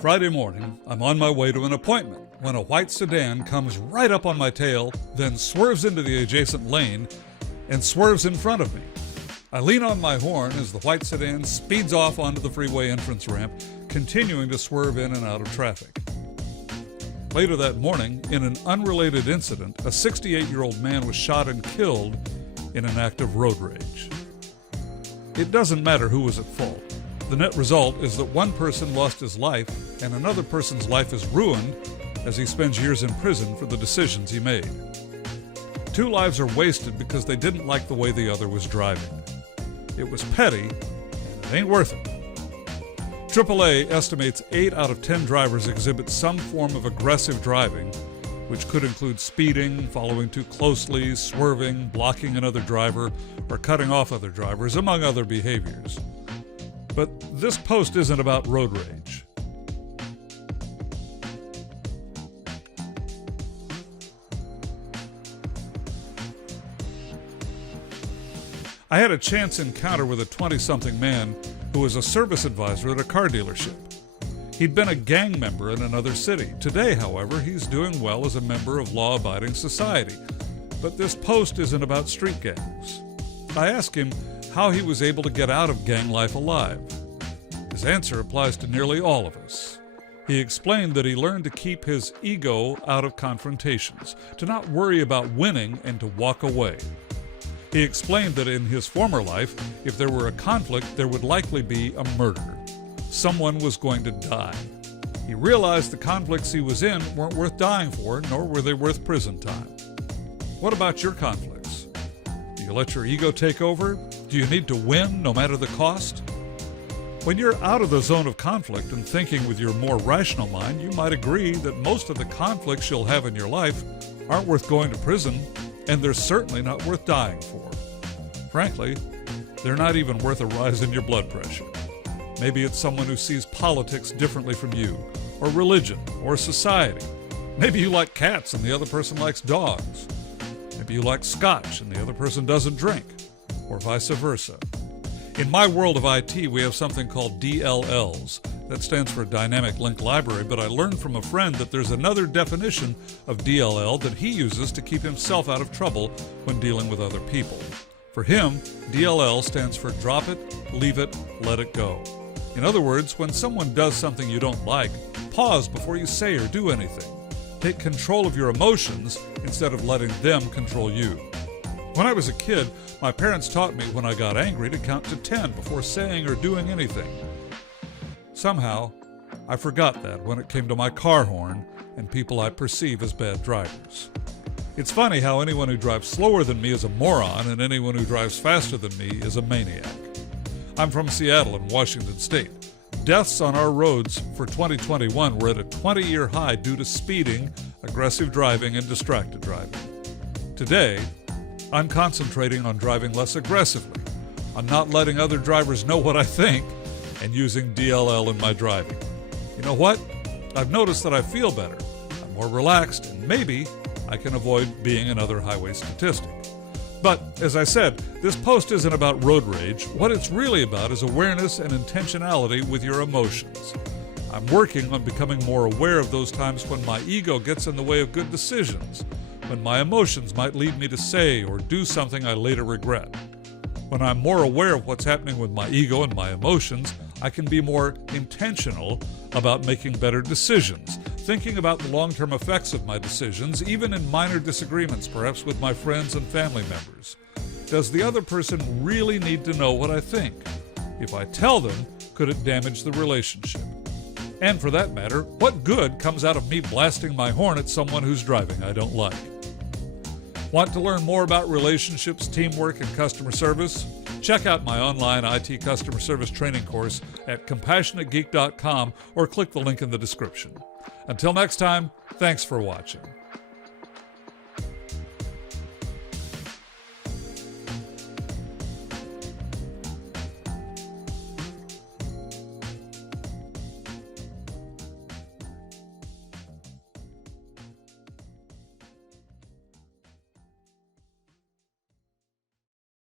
Friday morning, I'm on my way to an appointment when a white sedan comes right up on my tail, then swerves into the adjacent lane and swerves in front of me. I lean on my horn as the white sedan speeds off onto the freeway entrance ramp, continuing to swerve in and out of traffic. Later that morning, in an unrelated incident, a 68-year-old man was shot and killed in an act of road rage. It doesn't matter who was at fault. The net result is that one person lost his life and another person's life is ruined as he spends years in prison for the decisions he made. Two lives are wasted because they didn't like the way the other was driving. It was petty, and it ain't worth it. AAA estimates 8 out of 10 drivers exhibit some form of aggressive driving, which could include speeding, following too closely, swerving, blocking another driver, or cutting off other drivers, among other behaviors. But this post isn't about road rage. I had a chance encounter with a 20-something man who was a service advisor at a car dealership. He'd been a gang member in another city. Today, however, he's doing well as a member of law-abiding society. But this post isn't about street gangs. I asked him how he was able to get out of gang life alive. His answer applies to nearly all of us. He explained that he learned to keep his ego out of confrontations, to not worry about winning and to walk away. He explained that in his former life, if there were a conflict, there would likely be a murder. Someone was going to die. He realized the conflicts he was in weren't worth dying for, nor were they worth prison time. What about your conflicts? Do you let your ego take over? Do you need to win no matter the cost? When you're out of the zone of conflict and thinking with your more rational mind, you might agree that most of the conflicts you'll have in your life aren't worth going to prison, and they're certainly not worth dying for. Frankly, they're not even worth a rise in your blood pressure. Maybe it's someone who sees politics differently from you, or religion, or society. Maybe you like cats and the other person likes dogs. Maybe you like scotch and the other person doesn't drink, or vice versa. In my world of IT, we have something called DLLs. That stands for Dynamic Link Library, but I learned from a friend that there's another definition of DLL that he uses to keep himself out of trouble when dealing with other people. For him, DLL stands for drop it, leave it, let it go. In other words, when someone does something you don't like, pause before you say or do anything. Take control of your emotions instead of letting them control you. When I was a kid, my parents taught me when I got angry to count to 10 before saying or doing anything. Somehow, I forgot that when it came to my car horn and people I perceive as bad drivers. It's funny how anyone who drives slower than me is a moron and anyone who drives faster than me is a maniac. I'm from Seattle in Washington State. Deaths on our roads for 2021 were at a 20-year high due to speeding, aggressive driving, and distracted driving. Today, I'm concentrating on driving less aggressively, on not letting other drivers know what I think, and using DLL in my driving. You know what? I've noticed that I feel better. I'm more relaxed, and maybe I can avoid being another highway statistic. But, as I said, this post isn't about road rage. What it's really about is awareness and intentionality with your emotions. I'm working on becoming more aware of those times when my ego gets in the way of good decisions, when my emotions might lead me to say or do something I later regret. When I'm more aware of what's happening with my ego and my emotions, I can be more intentional about making better decisions, thinking about the long-term effects of my decisions, even in minor disagreements, perhaps with my friends and family members. Does the other person really need to know what I think? If I tell them, could it damage the relationship? And for that matter, what good comes out of me blasting my horn at someone who's driving I don't like? Want to learn more about relationships, teamwork, and customer service? Check out my online IT customer service training course at CompassionateGeek.com or click the link in the description. Until next time, thanks for watching.